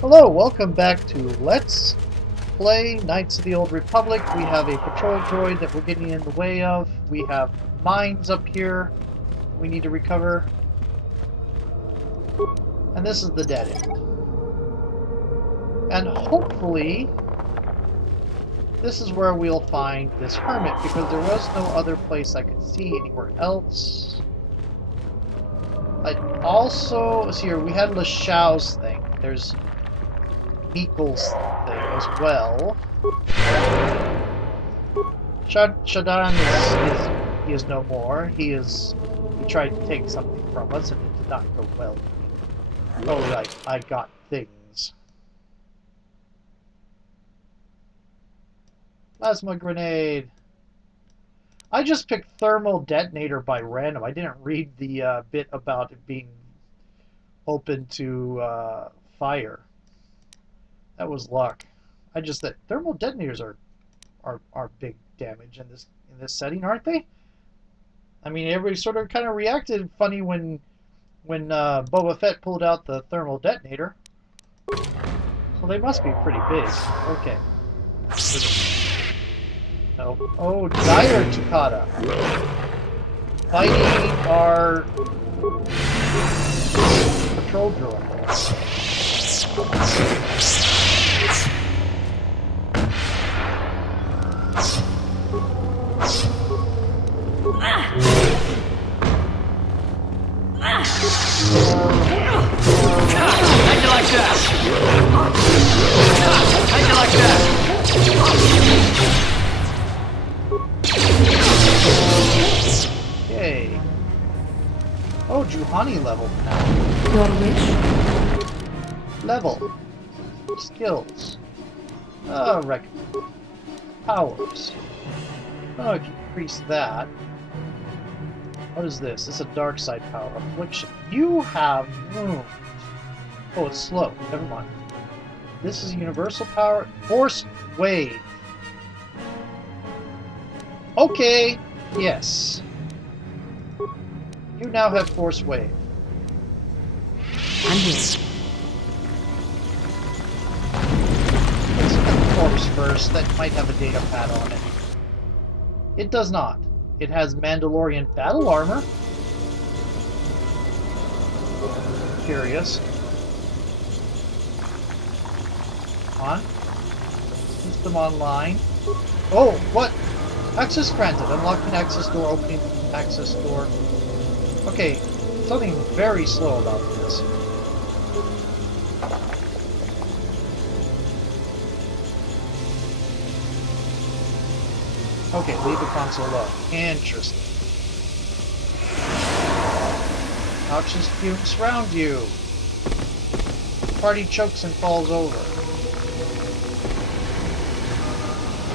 Hello, welcome back to Let's Play Knights of the Old Republic. We have a patrol droid that we're getting in the way of. We have mines up here we need to recover. And this is the dead end. And hopefully, this is where we'll find this Hermit, because there was no other place I could see anywhere else. I also, see here, we had LeShao's thing. There's Miko's thing as well. Shadan he is no more. He tried to take something from us and it did not go well. Oh right, I got things. Plasma grenade. I just picked thermal detonator by random. I didn't read the bit about it being open to fire. That was luck. I just thought thermal detonators are big damage in this setting, aren't they? I mean, everybody sort of kind of reacted funny when Boba Fett pulled out the thermal detonator. So they must be pretty big. Okay. No. Oh, dire Tukata. Fighting our patrol droid. How'd you like that? How'd you like that? Okay. Oh, Juhani level now. Your wish? Level. Skills. Recommend. Powers. Oh, increase that. What is this? This is a dark side power. Affliction. You have wound. Oh, it's slow. Never mind. This is universal power. Force wave. Okay. Yes. You now have force wave. I'm here. Let's look at the corpse first. That might have a data pad on it. It does not. It has Mandalorian battle armor. Curious. On. System online. Oh, what? Access granted. Unlocking access door, opening access door. Okay, something very slow about this. Okay, leave the console low. Interesting. Noxious fumes surround you. Party chokes and falls over.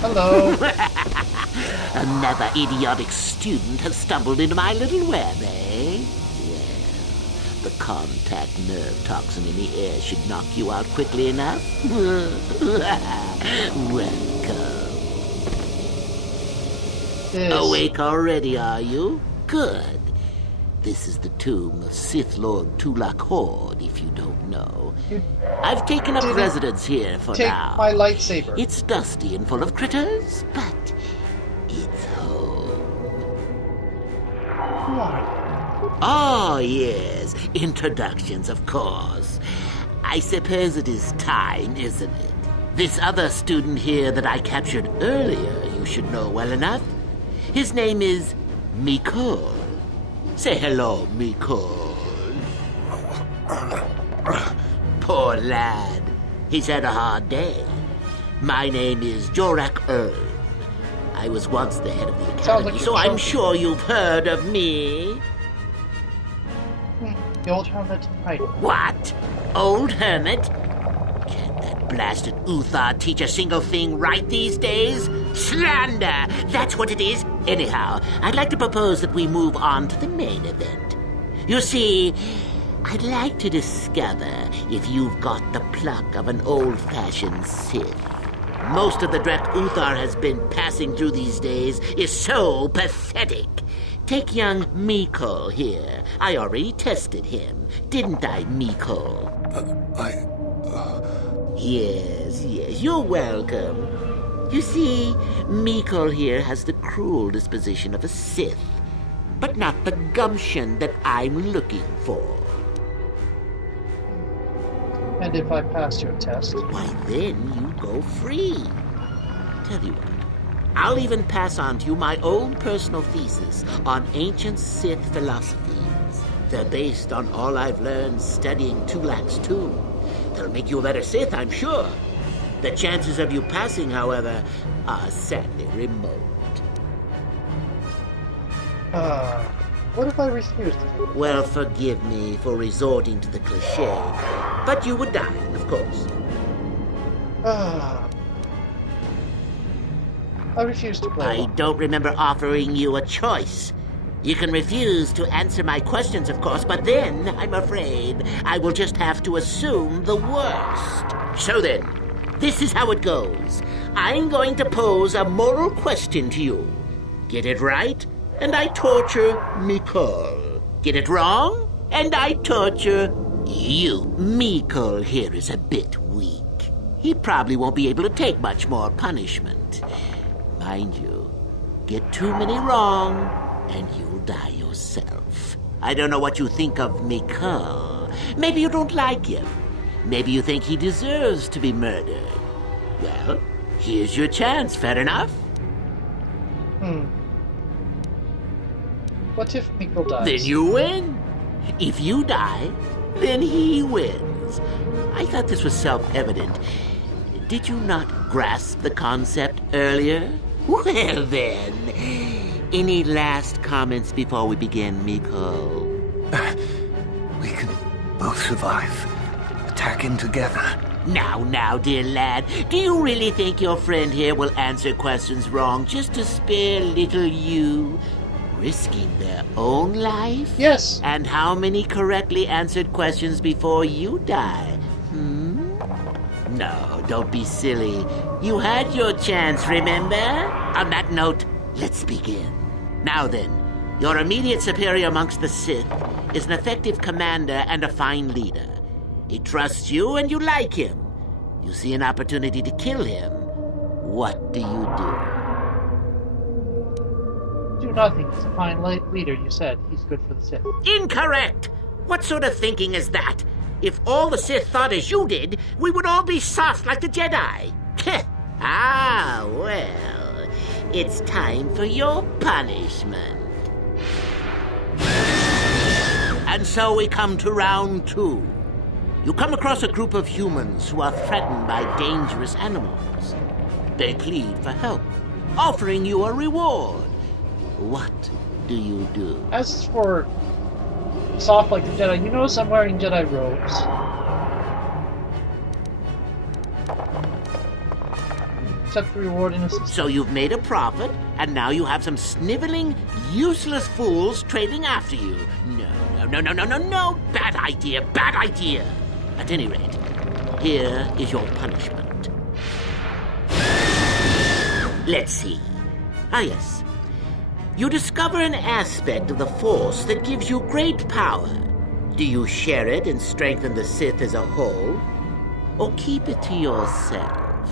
Hello. Another idiotic student has stumbled into my little web, eh? Well, the contact nerve toxin in the air should knock you out quickly enough. Welcome. Awake already, are you? Good. This is the tomb of Sith Lord Tulak Horde, if you don't know. I've taken up residence here for now. Take my lightsaber. It's dusty and full of critters, but it's home. Who are you? Oh, yes. Introductions, of course. I suppose it is time, isn't it? This other student here that I captured earlier, you should know well enough. His name is Miko. Say hello, Miko. Poor lad. He's had a hard day. My name is Jorak Ern. I was once the head of the academy, so I'm sure you've heard of me. The old hermit, right? What? Old hermit? Can't that blasted Uthar teach a single thing right these days? Slander! That's what it is. Anyhow, I'd like to propose that we move on to the main event. You see, I'd like to discover if you've got the pluck of an old-fashioned Sith. Most of the Drek Uthar has been passing through these days is so pathetic. Take young Miko here. I already tested him, didn't I, Miko? Yes, you're welcome. You see, Miko here has the cruel disposition of a Sith, but not the gumption that I'm looking for. And if I pass your test? Why, then you go free. Tell you what, I'll even pass on to you my own personal thesis on ancient Sith philosophies. They're based on all I've learned studying Tulax 2. They'll make you a better Sith, I'm sure. The chances of you passing, however, are sadly remote. What if I refuse to? Well, forgive me for resorting to the cliché, but you would die, of course. I refuse to play. I don't remember offering you a choice. You can refuse to answer my questions, of course, but then, I'm afraid, I will just have to assume the worst. So then, this is how it goes. I'm going to pose a moral question to you. Get it right, and I torture Miko. Get it wrong, and I torture you. Miko here is a bit weak. He probably won't be able to take much more punishment. Mind you, get too many wrong, and you'll die yourself. I don't know what you think of Miko. Maybe you don't like him. Maybe you think he deserves to be murdered. Well, here's your chance, fair enough? What if Miko dies? Then you win. If you die, then he wins. I thought this was self-evident. Did you not grasp the concept earlier? Well then, any last comments before we begin, Miko? We can both survive. Attacking together. Now, dear lad, do you really think your friend here will answer questions wrong just to spare little you? Risking their own life? Yes. And how many correctly answered questions before you die? No, don't be silly. You had your chance, remember? On that note, let's begin. Now then, your immediate superior amongst the Sith is an effective commander and a fine leader. He trusts you and you like him. You see an opportunity to kill him. What do you do? Do nothing. He's a fine leader, you said. He's good for the Sith. Incorrect! What sort of thinking is that? If all the Sith thought as you did, we would all be soft like the Jedi. Well, it's time for your punishment. And so we come to round 2. You come across a group of humans who are threatened by dangerous animals. They plead for help, offering you a reward. What do you do? As for soft like the Jedi, you notice I'm wearing Jedi robes. Accept the reward in a system. So you've made a profit, and now you have some sniveling, useless fools trading after you. No. Bad idea. At any rate, here is your punishment. Let's see. Yes. You discover an aspect of the Force that gives you great power. Do you share it and strengthen the Sith as a whole? Or keep it to yourself?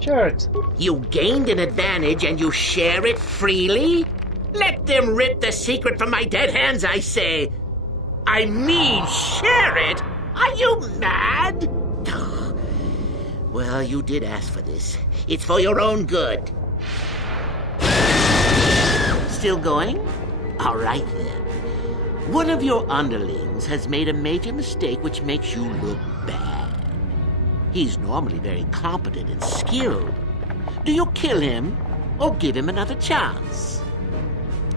Share it. You gained an advantage and you share it freely? Let them rip the secret from my dead hands, I say. I mean, share it? Are you mad? Well, you did ask for this. It's for your own good. Still going? All right, then. One of your underlings has made a major mistake which makes you look bad. He's normally very competent and skilled. Do you kill him or give him another chance?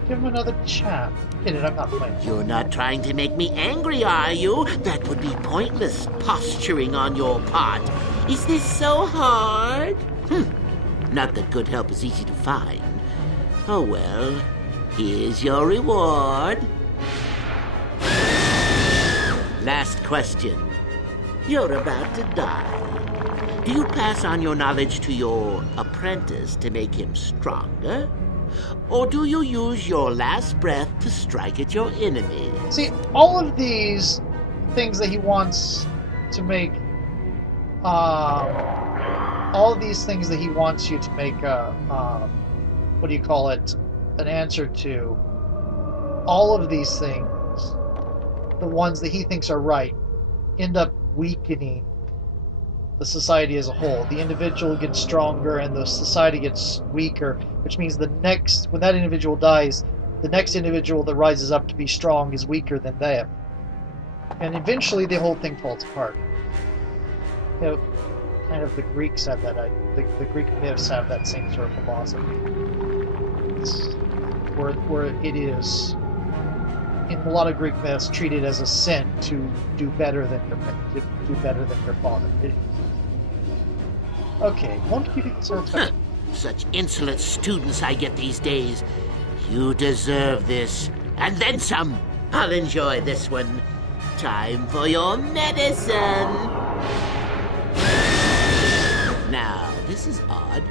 Give him another chance. Get it, I'm not playing. You're not trying to make me angry, are you? That would be pointless posturing on your part. Is this so hard? Not that good help is easy to find. Oh well, here's your reward. Last question. You're about to die. Do you pass on your knowledge to your apprentice to make him stronger? Or do you use your last breath to strike at your enemy? See, all of these things that he wants to make all of these things that he wants you to make what do you call it, an answer to, all of these things, the ones that he thinks are right, end up weakening the society as a whole. The individual gets stronger and the society gets weaker, which means when that individual dies, the next individual that rises up to be strong is weaker than them. And eventually the whole thing falls apart. You know, kind of the Greeks have that, the Greek myths have that same sort of philosophy. It's where it is, in a lot of Greek myths, treated as a sin to do better than your father. Okay, won't give you the satisfaction. Such insolent students I get these days. You deserve this, and then some. I'll enjoy this one. Time for your medicine. Now, this is odd.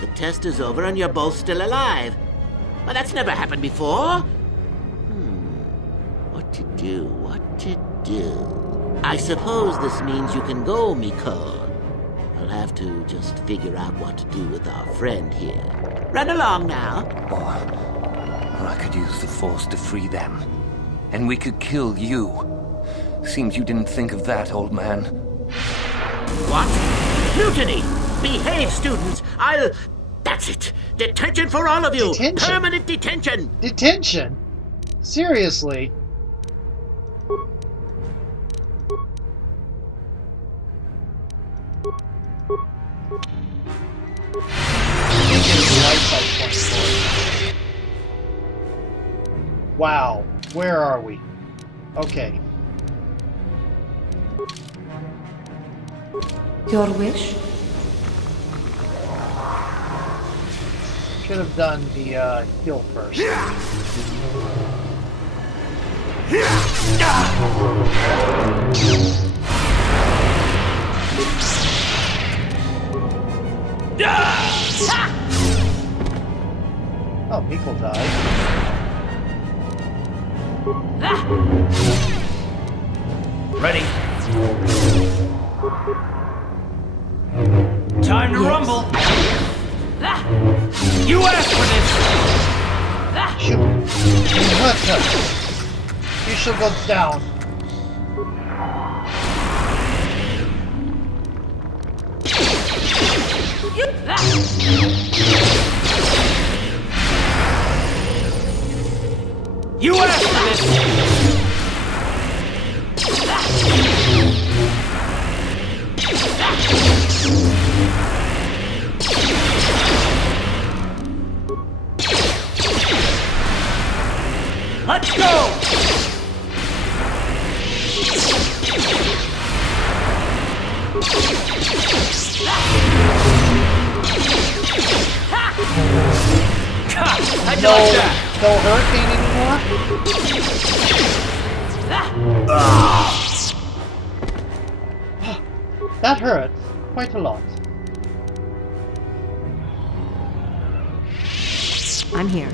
The test is over and you're both still alive. Well, that's never happened before. What to do? What to do? I suppose this means you can go, Miko. I'll have to just figure out what to do with our friend here. Run along now. Or I could use the Force to free them. And we could kill you. Seems you didn't think of that, old man. What? Mutiny! Behave, students! That's it! Detention for all of you! Detention? Permanent detention! Detention? Seriously? Wow, where are we? Okay. Your wish? Should have done the heal first. Oh, Miko died. Ready. Time to rumble. You asked for this. Shoot. You hurt her. You should go down. You asked for this. Let's go! How'd you like that? No hurricane anymore? That hurt quite a lot. I'm here.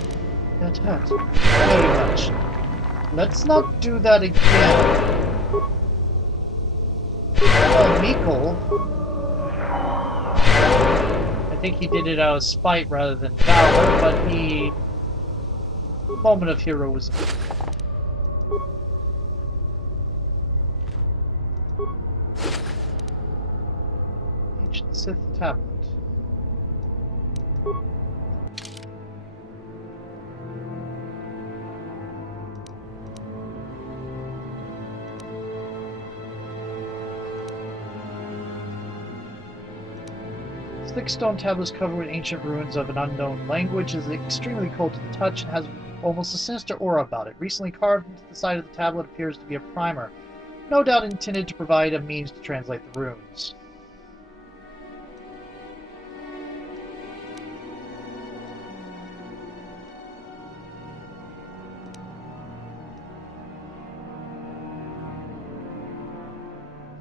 That hurt very much. Let's not do that again. Oh, Miko. I think he did it out of spite rather than valor, but he... moment of heroism. Ancient Sith tablet. Thick stone tablets covered with ancient ruins of an unknown language is extremely cold to the touch and has almost a sinister aura about it. Recently carved into the side of the tablet appears to be a primer, no doubt intended to provide a means to translate the runes.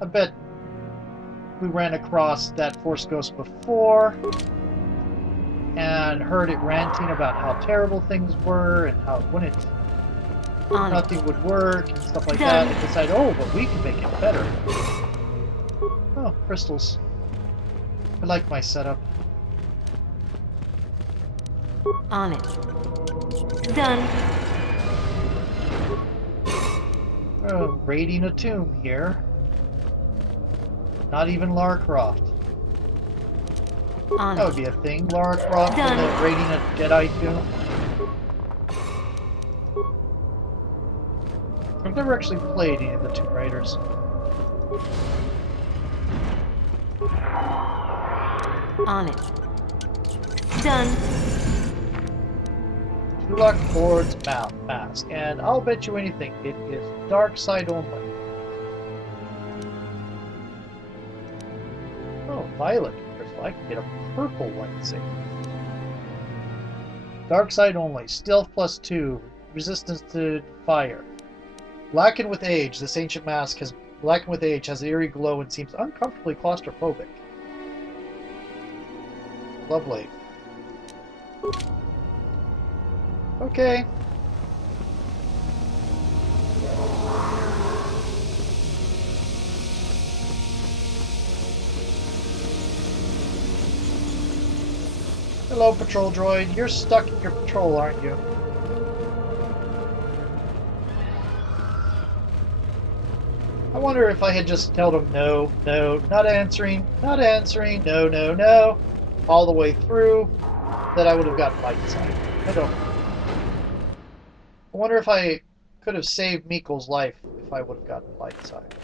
I bet we ran across that Force Ghost before and heard it ranting about how terrible things were and how when it nothing would work and stuff like that, and decided, oh, but we can make it better. Oh, crystals. I like my setup. On it. Done. Raiding a tomb here. Not even Lara Croft. On That would it. be a thing. Lara Croft Done. raiding a Jedi tomb. I've never actually played any of the Tomb Raiders. On it. Done. Tulak Ford's mask, and I'll bet you anything, it is dark side only. Oh, violet crystal. I can get a purple lightsaber. Dark side only. Stealth +2. Resistance to fire. Blackened with age. This ancient mask has blackened with age, has an eerie glow, and seems uncomfortably claustrophobic. Lovely. Okay. Hello, patrol droid. You're stuck in your patrol, aren't you? I wonder if I had just told him no, no, not answering, no, no, no, all the way through, that I would have gotten light side. I don't know. I wonder if I could have saved Miko's life if I would have gotten light side.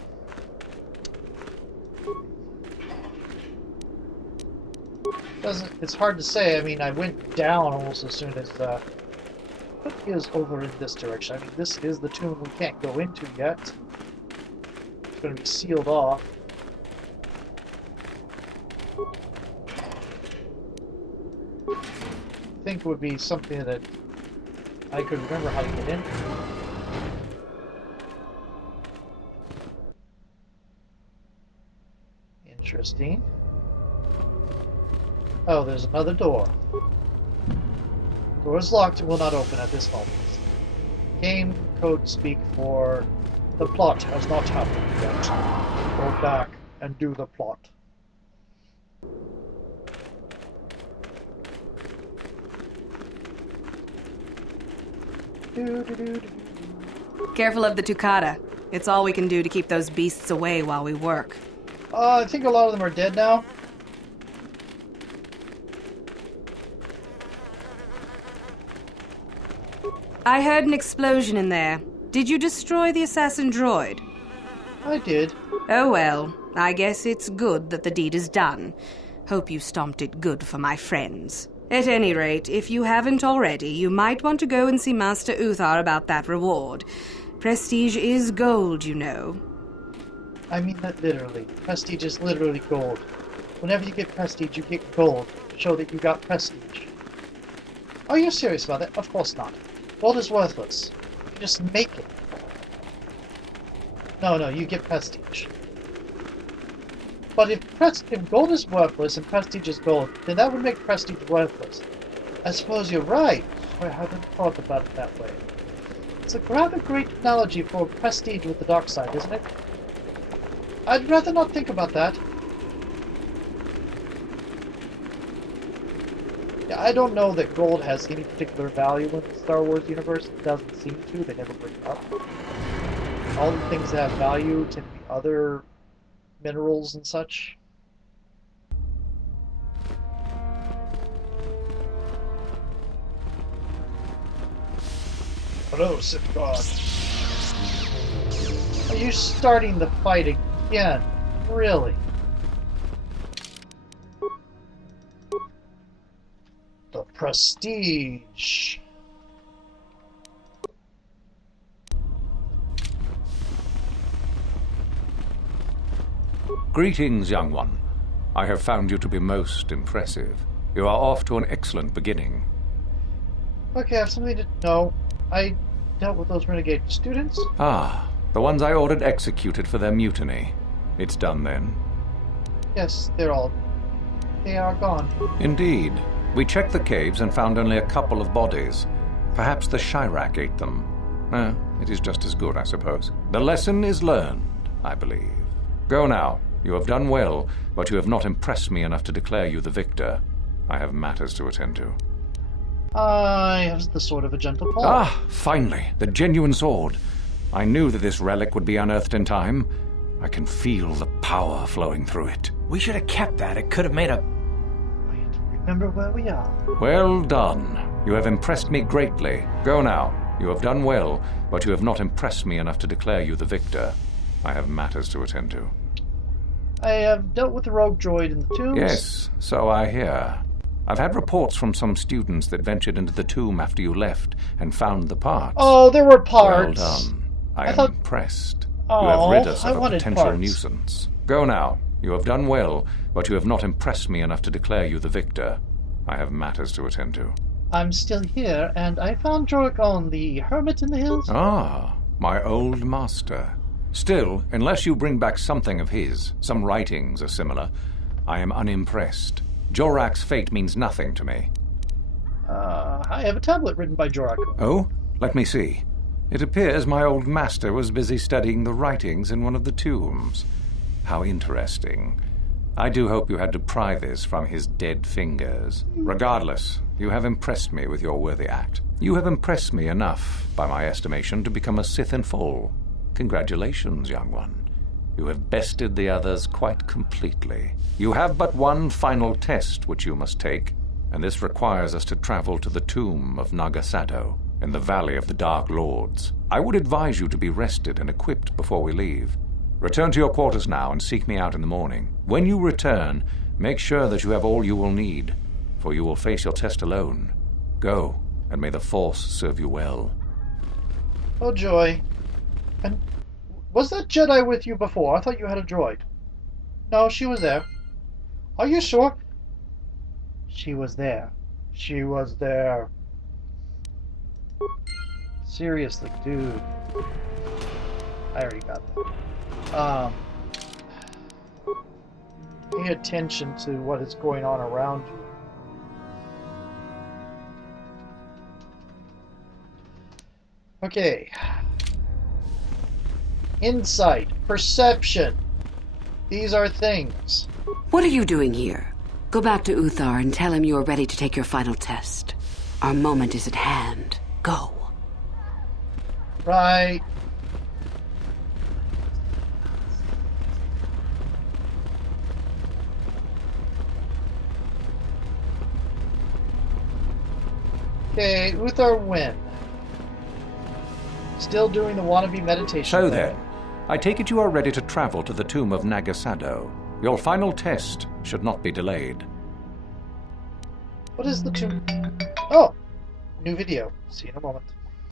It's hard to say. I mean, I went down almost as soon as, what is over in this direction? I mean, this is the tomb we can't go into yet. It's going to be sealed off. I think it would be something that I could remember how to get in. Interesting. Oh, there's another door. Door is locked and will not open at this moment. Game code speak for the plot has not happened yet. Go back and do the plot. Careful of the Tukata. It's all we can do to keep those beasts away while we work. I think a lot of them are dead now. I heard an explosion in there. Did you destroy the assassin droid? I did. Oh well, I guess it's good that the deed is done. Hope you stomped it good for my friends. At any rate, if you haven't already, you might want to go and see Master Uthar about that reward. Prestige is gold, you know. I mean that literally. Prestige is literally gold. Whenever you get prestige, you get gold to show that you got prestige. Are you serious about that? Of course not. Gold is worthless. You just make it. No, you get prestige. But if gold is worthless and prestige is gold, then that would make prestige worthless. I suppose you're right. I haven't thought about it that way. It's a rather great analogy for prestige with the dark side, isn't it? I'd rather not think about that. Yeah, I don't know that gold has any particular value in the Star Wars universe. It doesn't seem to. They never bring it up. All the things that have value tend to be other minerals and such. Hello, Sith God. Are you starting the fight again? Really? The prestige. Greetings, young one. I have found you to be most impressive. You are off to an excellent beginning. Okay, I have something to know. I dealt with those renegade students. Ah, the ones I ordered executed for their mutiny. It's done then? Yes, they are gone. Indeed. We checked the caves and found only a couple of bodies. Perhaps the Chirac ate them. It is just as good, I suppose. The lesson is learned, I believe. Go now. You have done well, but you have not impressed me enough to declare you the victor. I have matters to attend to. I have the sword of a gentle Paul. Ah, finally, the genuine sword. I knew that this relic would be unearthed in time. I can feel the power flowing through it. We should have kept that. It could have made a... Wait, remember where we are. Well done. You have impressed me greatly. Go now. You have done well, but you have not impressed me enough to declare you the victor. I have matters to attend to. I have dealt with the rogue droid in the tombs. Yes, so I hear. I've had reports from some students that ventured into the tomb after you left and found the parts. Oh, there were parts. Well done. I am thought... impressed. Oh, you have rid us I of a wanted potential parts. nuisance. Go now. You have done well, but you have not impressed me enough to declare you the victor. I have matters to attend to. I'm still here, and I found Jork on the Hermit in the Hills. Ah, my old master. Still, unless you bring back something of his, some writings are similar, I am unimpressed. Jorak's fate means nothing to me. I have a tablet written by Jorak. Oh? Let me see. It appears my old master was busy studying the writings in one of the tombs. How interesting. I do hope you had to pry this from his dead fingers. Regardless, you have impressed me with your worthy act. You have impressed me enough, by my estimation, to become a Sith in full. Congratulations, young one. You have bested the others quite completely. You have but one final test which you must take, and this requires us to travel to the tomb of Nagasado, in the Valley of the Dark Lords. I would advise you to be rested and equipped before we leave. Return to your quarters now and seek me out in the morning. When you return, make sure that you have all you will need, for you will face your test alone. Go, and may the Force serve you well. Oh, joy. And was that Jedi with you before? I thought you had a droid. No, she was there. Are you sure? She was there. She was there. Seriously, dude. I already got that. Pay attention to what is going on around you. Okay. Insight, perception. These are things. What are you doing here? Go back to Uthar and tell him you are ready to take your final test. Our moment is at hand. Go. Right. Okay, Uthar win. Still doing the wannabe meditation. So then, I take it you are ready to travel to the tomb of Nagasado. Your final test should not be delayed. What is the tomb? Oh! New video. See you in a moment.